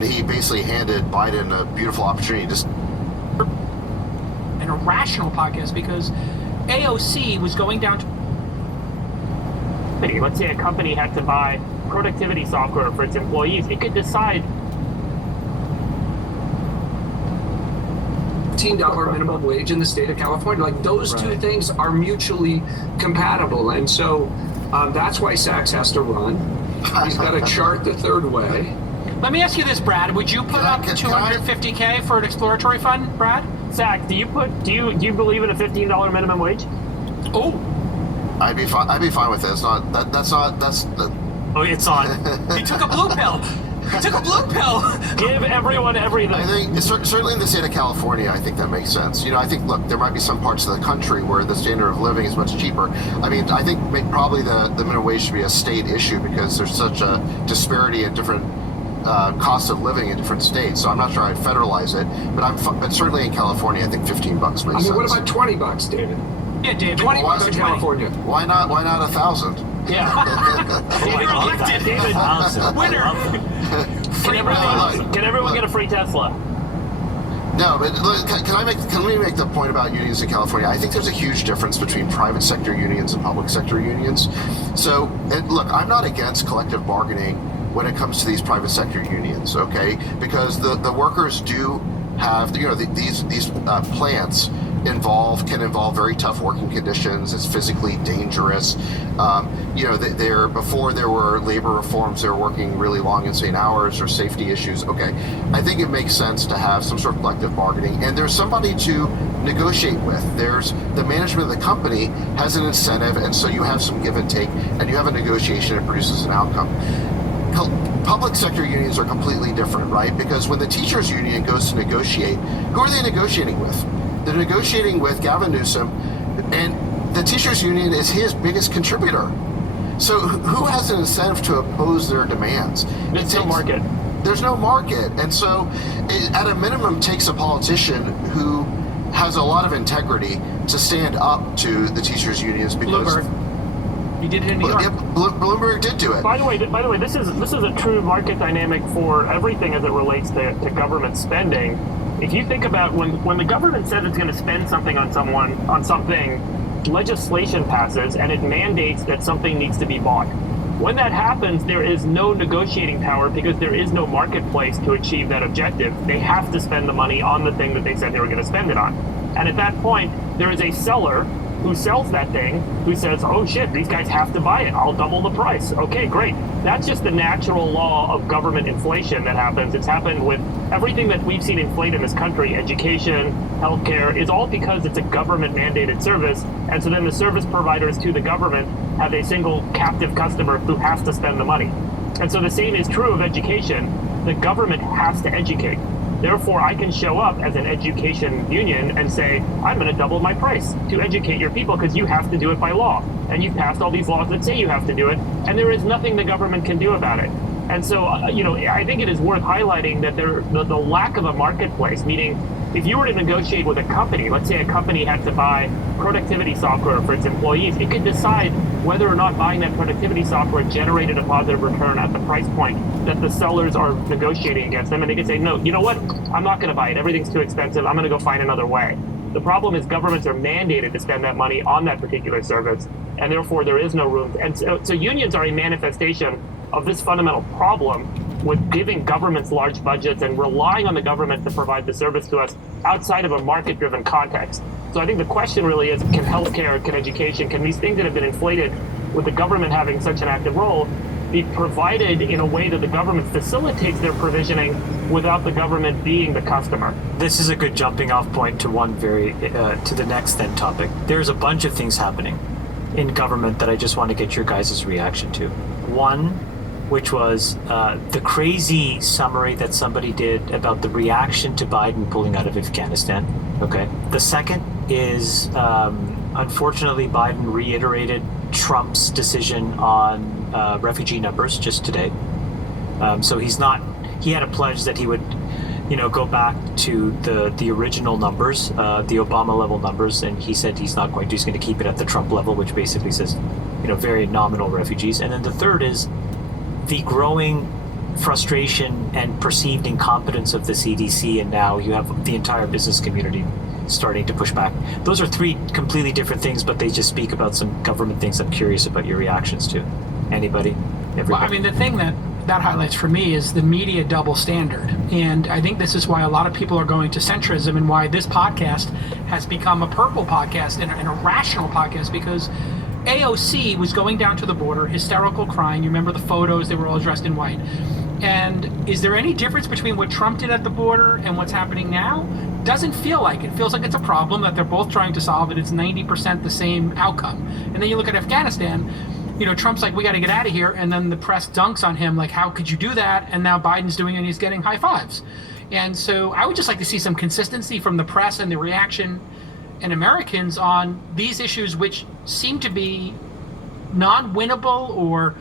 He basically handed Biden a beautiful opportunity. Just an irrational podcast because AOC was going down to. Let's say a company had to buy productivity software for its employees. It could decide $15 minimum wage in the state of California. Like those two things are mutually compatible. And so that's why Sachs has to run. He's got to chart the third way. Let me ask you this, Brad. Would you put up $250K for an exploratory fund, Brad? Zach, do you believe in a $15 minimum wage? Oh, I'd be fine with it. It's not that's Oh, it's on. He took a blue pill. He took a blue pill. Give everyone everything. I think certainly in the state of California, I think that makes sense. I think, look, there might be some parts of the country where the standard of living is much cheaper. I mean, I think probably the minimum wage should be a state issue because there's such a disparity in different cost of living in different states. So I'm not sure I'd federalize it, but certainly in California, I think $15 makes sense. What about $20, David? Yeah, David. $20 in California. Why not 1,000? Yeah. You're elected. David, winner. Can everyone get a free Tesla? No, but look, can we make the point about unions in California? I think there's a huge difference between private sector unions and public sector unions. So, look, I'm not against collective bargaining when it comes to these private sector unions, okay? Because the workers do have, these plants can involve very tough working conditions. It's physically dangerous. Before there were labor reforms, they were working really long, insane hours or safety issues. Okay, I think it makes sense to have some sort of collective bargaining, and there's somebody to negotiate with. There's the management of the company has an incentive, and so you have some give and take, and you have a negotiation that produces an outcome. Public sector unions are completely different, right? Because when the teachers union goes to negotiate, who are they negotiating with? They're negotiating with Gavin Newsom, and the teachers union is his biggest contributor. So who has an incentive to oppose their demands? There's no market. There's no market. And so it, at a minimum, takes a politician who has a lot of integrity to stand up to the teachers unions because he did it in New York. Yep, Bloomberg did do it. By the way, this is a true market dynamic for everything as it relates to government spending. If you think about when the government says it's going to spend something on something, legislation passes and it mandates that something needs to be bought. When that happens, there is no negotiating power because there is no marketplace to achieve that objective. They have to spend the money on the thing that they said they were going to spend it on. And at that point, there is a seller who sells that thing, who says, oh shit, these guys have to buy it. I'll double the price. Okay, great. That's just the natural law of government inflation that happens. It's happened with everything that we've seen inflate in this country, education, healthcare, is all because it's a government mandated service. And so then the service providers to the government have a single captive customer who has to spend the money. And so the same is true of education. The government has to educate. Therefore, I can show up as an education union and say, I'm going to double my price to educate your people because you have to do it by law. And you've passed all these laws that say you have to do it. And there is nothing the government can do about it. And so, I think it is worth highlighting that the lack of a marketplace, meaning if you were to negotiate with a company, let's say a company had to buy productivity software for its employees, it could decide whether or not buying that productivity software generated a positive return at the price point that the sellers are negotiating against them. And they could say, no, you know what? I'm not going to buy it. Everything's too expensive. I'm going to go find another way. The problem is governments are mandated to spend that money on that particular service, and therefore there is no room. And so unions are a manifestation of this fundamental problem with giving governments large budgets and relying on the government to provide the service to us outside of a market-driven context. So I think the question really is, can healthcare, can education, can these things that have been inflated with the government having such an active role be provided in a way that the government facilitates their provisioning without the government being the customer? This is a good jumping off point to to the next then topic. There's a bunch of things happening in government that I just want to get your guys' reaction to. One, which was the crazy summary that somebody did about the reaction to Biden pulling out of Afghanistan. Okay. The second is, unfortunately, Biden reiterated Trump's decision on refugee numbers just today. So he had a pledge that he would, go back to the original numbers, the Obama level numbers, and he said he's not going to. He's going to keep it at the Trump level, which basically says, very nominal refugees. And then the third is the growing frustration and perceived incompetence of the CDC, and now you have the entire business community starting to push back. Those are three completely different things, but they just speak about some government things I'm curious about your reactions to. Anybody? Everybody? Well, I mean, the thing that highlights for me is the media double standard. And I think this is why a lot of people are going to centrism, and why this podcast has become a purple podcast and a rational podcast, because AOC was going down to the border, hysterical, crying. You remember the photos, they were all dressed in white. And is there any difference between what Trump did at the border and what's happening now? Doesn't feel like it. Feels like it's a problem that they're both trying to solve, and it's 90% the same outcome. And then you look at Afghanistan, you know, Trump's like, we got to get out of here. And then the press dunks on him, like, how could you do that? And now Biden's doing it and he's getting high fives. And so I would just like to see some consistency from the press and the reaction and Americans on these issues, which seem to be non-winnable, or,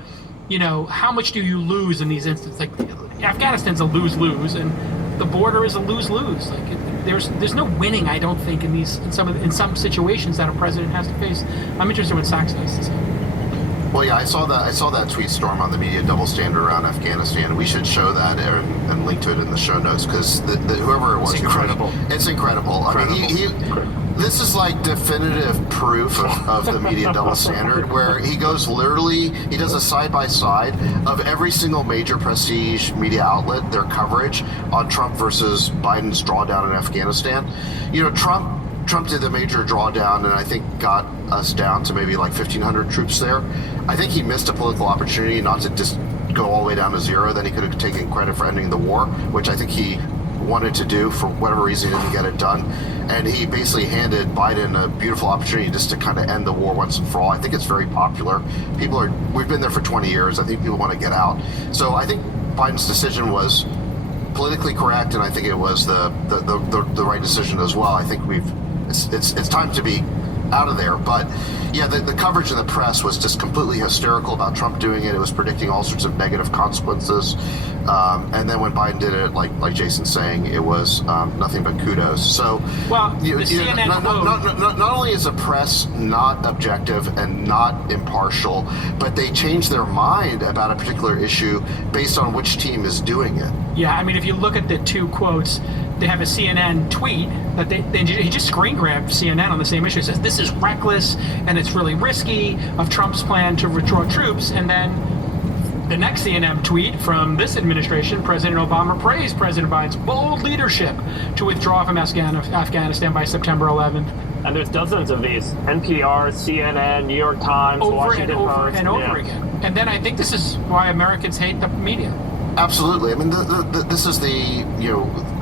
you know, how much do you lose in these instances? Like, Afghanistan's a lose-lose, and the border is a lose-lose. Like, there's no winning, I don't think, in some situations that a president has to face. I'm interested in what Sachs has to say. Well, yeah, I saw that tweet storm on the media double standard around Afghanistan. We should show that and link to it in the show notes, because whoever it was, it's incredible. It's incredible. I mean, this is like definitive proof of the media double standard, where he goes literally, he does a side-by-side of every single major prestige media outlet, their coverage on Trump versus Biden's drawdown in Afghanistan. You know, Trump did the major drawdown, and I think got us down to maybe like 1,500 troops there. I think he missed a political opportunity not to just go all the way down to zero. Then he could have taken credit for ending the war, which I think he wanted to do. For whatever reason, he didn't get it done. And he basically handed Biden a beautiful opportunity just to kind of end the war once and for all. I think it's very popular. We've been there for 20 years. I think people want to get out. So I think Biden's decision was politically correct, and I think it was the right decision as well. I think it's time to be out of there. But yeah, the coverage in the press was just completely hysterical about Trump doing it. It was predicting all sorts of negative consequences. And then when Biden did it, like Jason's saying, it was nothing but kudos. So, well, not only is the press not objective and not impartial, but they change their mind about a particular issue based on which team is doing it. Yeah, I mean, if you look at the two quotes, they have a CNN tweet that he just screen grabbed CNN on the same issue. It says, this is reckless and it's really risky of Trump's plan to withdraw troops. And then the next CNN tweet from this administration, President Obama praised President Biden's bold leadership to withdraw from Afghanistan by September 11th. And there's dozens of these. NPR, CNN, New York Times, Washington Post. Over again. And then I think this is why Americans hate the media. Absolutely. I mean, this is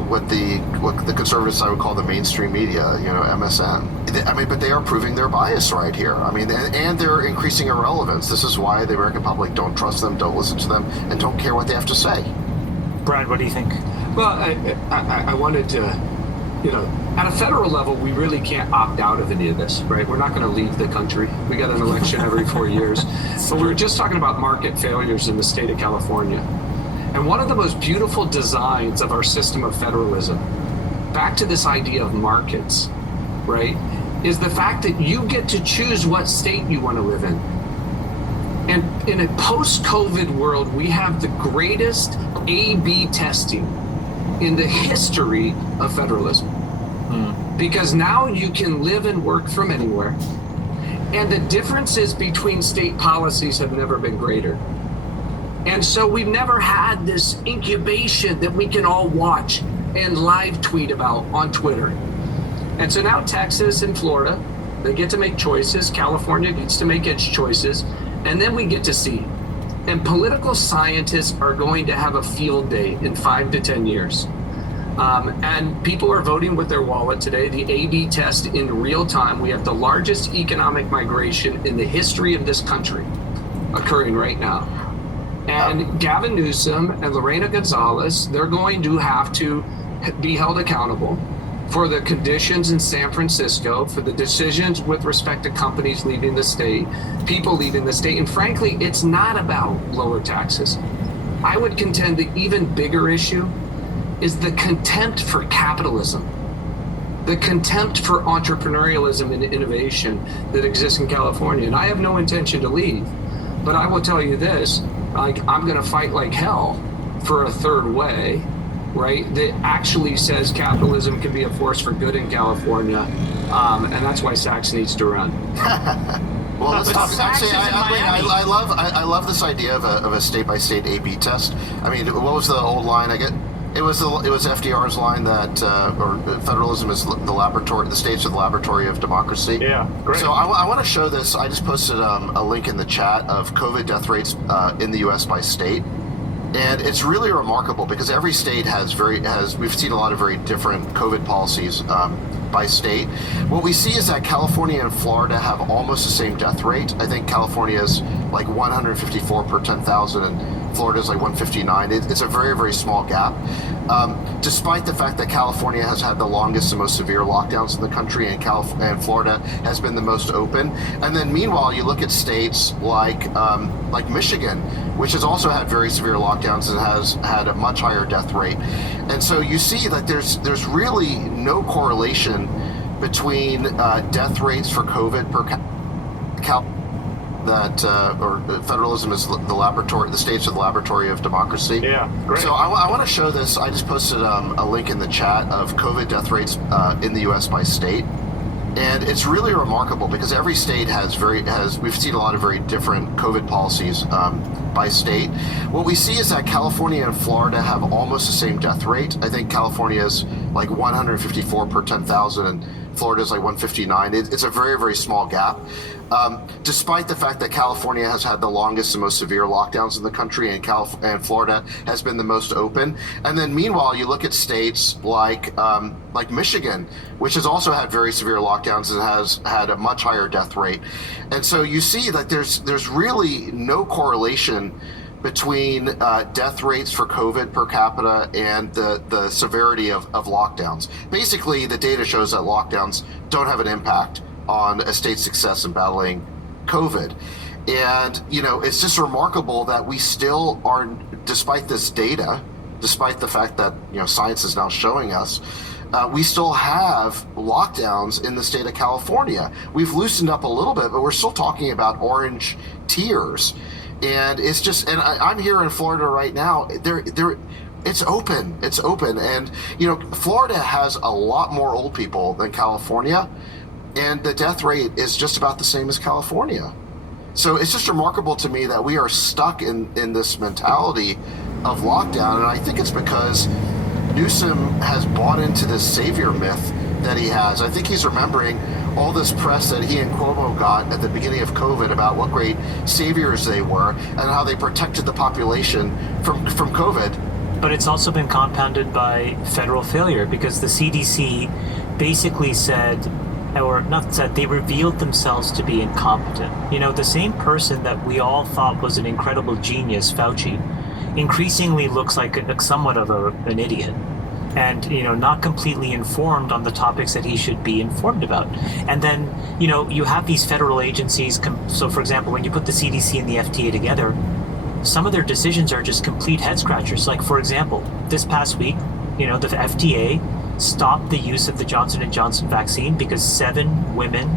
what the conservative side would call the mainstream media, MSN. I mean, but they are proving their bias right here. I mean, and they're increasing irrelevance. This is why the American public don't trust them, don't listen to them, and don't care what they have to say. Brad, what do you think? Well, I wanted to, at a federal level, we really can't opt out of any of this, right? We're not going to leave the country. We got an election every 4 years. But we were just talking about market failures in the state of California. And one of the most beautiful designs of our system of federalism, back to this idea of markets, right, is the fact that you get to choose what state you want to live in. And in a post-COVID world, we have the greatest A/B testing in the history of federalism. Because now you can live and work from anywhere. And the differences between state policies have never been greater. And so we've never had this incubation that we can all watch and live tweet about on Twitter. And so now Texas and Florida, they get to make choices. California gets to make its choices. And then we get to see. And political scientists are going to have a field day in 5 to 10 years. And people are voting with their wallet today. The A/B test in real time. We have the largest economic migration in the history of this country occurring right now. And Gavin Newsom and Lorena Gonzalez, they're going to have to be held accountable for the conditions in San Francisco, for the decisions with respect to companies leaving the state, people leaving the state. And frankly, it's not about lower taxes. I would contend the even bigger issue is the contempt for capitalism, the contempt for entrepreneurialism and innovation that exists in California. And I have no intention to leave, but I will tell you this, I'm going to fight like hell for a third way, right, that actually says capitalism can be a force for good in California, and that's why Sachs needs to run. Well, let's talk. Sachs Actually, is in Miami. I love this idea of a state-by-state A/B test. I mean, what was the old line? It was FDR's line that or federalism is the laboratory, the states are the laboratory of democracy. Yeah, great. So I want to show this. I just posted a link in the chat of COVID death rates in the U.S. by state. And it's really remarkable because every state we've seen a lot of very different COVID policies by state. What we see is that California and Florida have almost the same death rate. I think California is like 154 per 10,000 and Florida is like 159. It's a very, very small gap. Despite the fact that California has had the longest and most severe lockdowns in the country, and Florida has been the most open. And then meanwhile, you look at states like Michigan, which has also had very severe lockdowns and has had a much higher death rate. And so you see that there's really no correlation between death rates for COVID per capita. Or federalism is the laboratory, the states are the laboratory of democracy. Yeah, great. So I want to show this. I just posted a link in the chat of COVID death rates in the U.S. by state. And it's really remarkable because every state we've seen a lot of very different COVID policies by state. What we see is that California and Florida have almost the same death rate. I think California is like 154 per 10,000 and Florida is like 159. It's a very, very small gap. Despite the fact that California has had the longest and most severe lockdowns in the country, and Florida has been the most open. And then meanwhile, you look at states like Michigan, which has also had very severe lockdowns and has had a much higher death rate. And so you see that there's really no correlation between death rates for COVID per capita and the severity of lockdowns. Basically, the data shows that lockdowns don't have an impact on a state's success in battling COVID. And, it's just remarkable that we still are, despite this data, despite the fact that, science is now showing us, we still have lockdowns in the state of California. We've loosened up a little bit, but we're still talking about orange tiers. And it's just, and I'm here in Florida right now. It's open. And, Florida has a lot more old people than California. And the death rate is just about the same as California. So it's just remarkable to me that we are stuck in this mentality of lockdown. And I think it's because Newsom has bought into this savior myth that he has. I think he's remembering all this press that he and Cuomo got at the beginning of COVID about what great saviors they were and how they protected the population from COVID. But it's also been compounded by federal failure because the CDC basically said, or not said, they revealed themselves to be incompetent. The same person that we all thought was an incredible genius, Fauci, increasingly looks like somewhat of an idiot and, not completely informed on the topics that he should be informed about. And then, you have these federal agencies. So, for example, when you put the CDC and the FDA together, some of their decisions are just complete head scratchers. Like, for example, this past week, the FDA stopped the use of the Johnson & Johnson vaccine because 7 women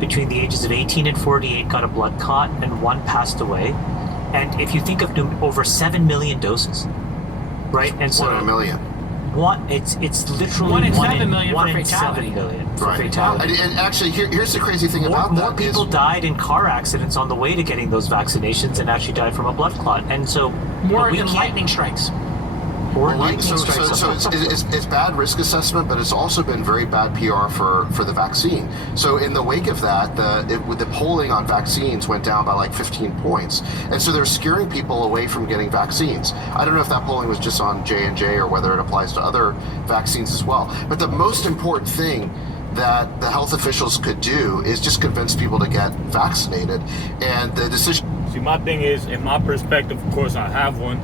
between the ages of 18 and 48 got a blood clot and 1 passed away. And if you think of over 7 million doses, right? And so 1 in a million. It's literally 1 in 7 million one for in fatality. 7 million for Right. fatality. And actually, here's the crazy thing about that. More people died in car accidents on the way to getting those vaccinations and actually died from a blood clot. And so More than lightning strikes. So it's bad risk assessment, but it's also been very bad PR for the vaccine. So in the wake of that, the polling on vaccines went down by like 15 points, and so they're scaring people away from getting vaccines. I don't know if that polling was just on J&J or whether it applies to other vaccines as well. But the most important thing that the health officials could do is just convince people to get vaccinated, and the decision. See, my thing is, in my perspective, of course, I have one.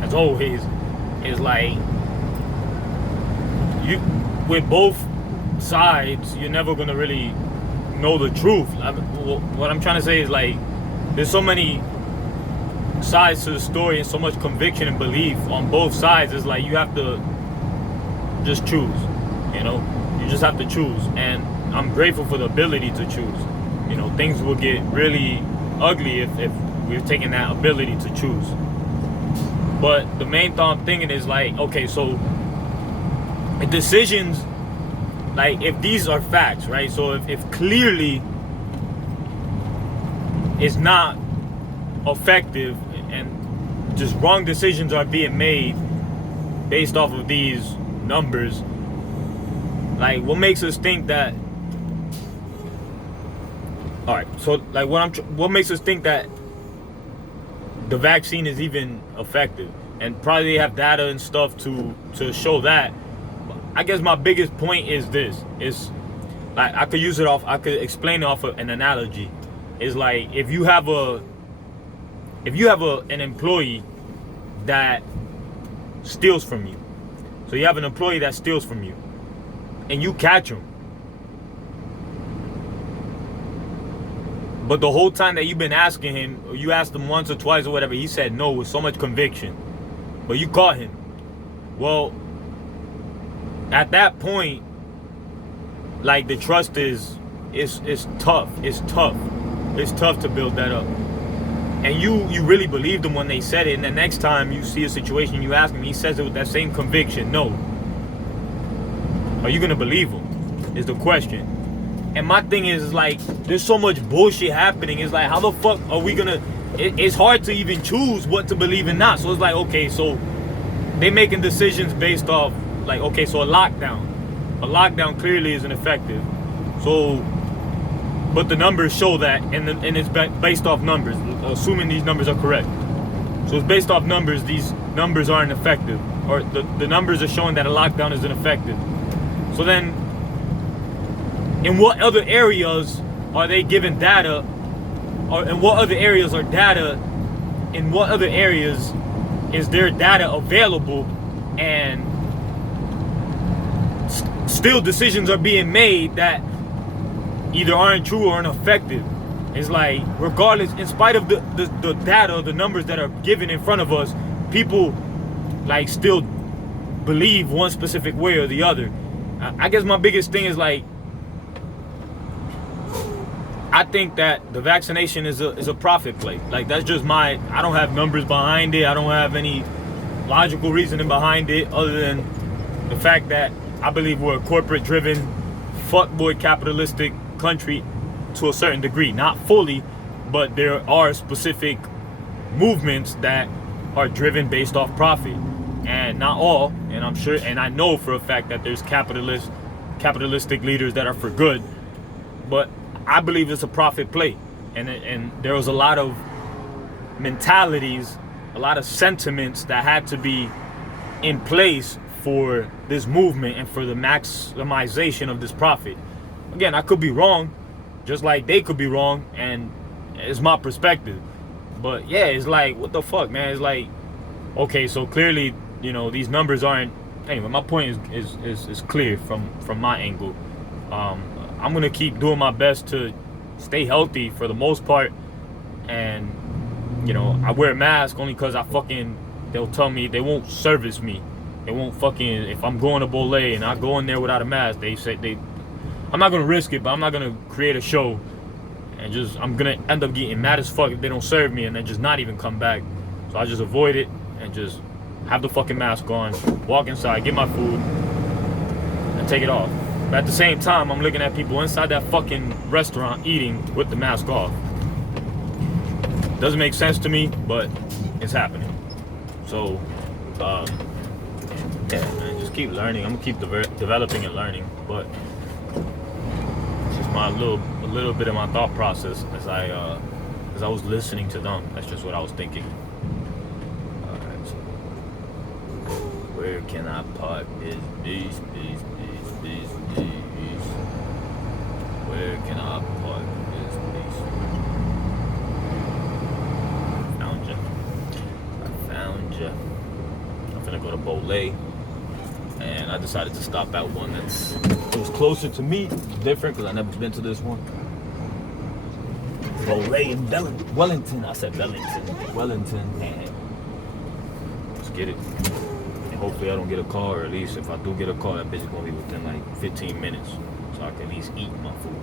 As always, is like with both sides, you're never gonna really know the truth. What I'm trying to say is like there's so many sides to the story and so much conviction and belief on both sides. It's like you have to just choose. You just have to choose. And I'm grateful for the ability to choose. Things will get really ugly if we're taking that ability to choose. But the main thing I'm thinking is like, okay, so decisions, like if these are facts, right? So if clearly it's not effective and just wrong decisions are being made based off of these numbers, like what makes us think that, all right, so like what makes us think that the vaccine is even effective? And probably they have data and stuff to show that. I guess my biggest point is this, is like I could explain it off of an analogy. Is like if you have an employee that steals from you. So you have an employee that steals from you and you catch him. But the whole time that you've been asking him, or you asked him once or twice or whatever, he said no with so much conviction. But you caught him. Well, at that point, like the trust is tough. It's tough. It's tough to build that up. And you really believed them when they said it, and the next time you see a situation, you ask him, he says it with that same conviction. No. Are you gonna believe him? Is the question. And my thing is like, there's so much bullshit happening. It's like, how the fuck are we gonna? It's hard to even choose what to believe and not. So it's like, okay, so they making decisions based off like, okay, so a lockdown clearly isn't effective. So, but the numbers show that, and it's based off numbers, assuming these numbers are correct. So it's based off numbers. These numbers aren't effective, or the numbers are showing that a lockdown isn't effective. So then, in what other areas are they given data, or in what other areas are data? In what other areas is there data available, and still decisions are being made that either aren't true or aren't effective? It's like, regardless, in spite of the data, the numbers that are given in front of us, people like still believe one specific way or the other. I guess my biggest thing is like, I think that the vaccination is a profit play. Like that's just I don't have numbers behind it. I don't have any logical reasoning behind it other than the fact that I believe we're a corporate-driven, fuckboy capitalistic country to a certain degree. Not fully, but there are specific movements that are driven based off profit. And not all, and I'm sure, and I know for a fact that there's capitalistic leaders that are for good, but I believe it's a profit play. And there was a lot of mentalities, a lot of sentiments that had to be in place for this movement and for the maximization of this profit. Again, I could be wrong, just like they could be wrong, and it's my perspective. But yeah, it's like, what the fuck, man? It's like, okay, so clearly, you know, these numbers aren't. Anyway, my point is clear from my angle. I'm gonna keep doing my best to stay healthy for the most part, and you know, I wear a mask only because they'll tell me they won't service me. They won't fucking, if I'm going to Bolay and I go in there without a mask, they say I'm not gonna risk it, but I'm not gonna create a show and I'm gonna end up getting mad as fuck if they don't serve me and then just not even come back. So I just avoid it and just have the fucking mask on, walk inside, get my food, and take it off. But at the same time, I'm looking at people inside that fucking restaurant eating with the mask off. Doesn't make sense to me, but it's happening. So, yeah, man, just keep learning. I'm gonna keep developing and learning, but it's just a little bit of my thought process as I was listening to them. That's just what I was thinking. All right, so where can I park this beast? Where can I park this beast? I found you. I'm finna go to Bolay, and I decided to stop at one it was closer to me, different, because I've never been to this one. Bolay in Wellington. I said Wellington. Man. Let's get it. And hopefully I don't get a call, or at least if I do get a call, that bitch is gonna be within like 15 minutes, so I can at least eat my food.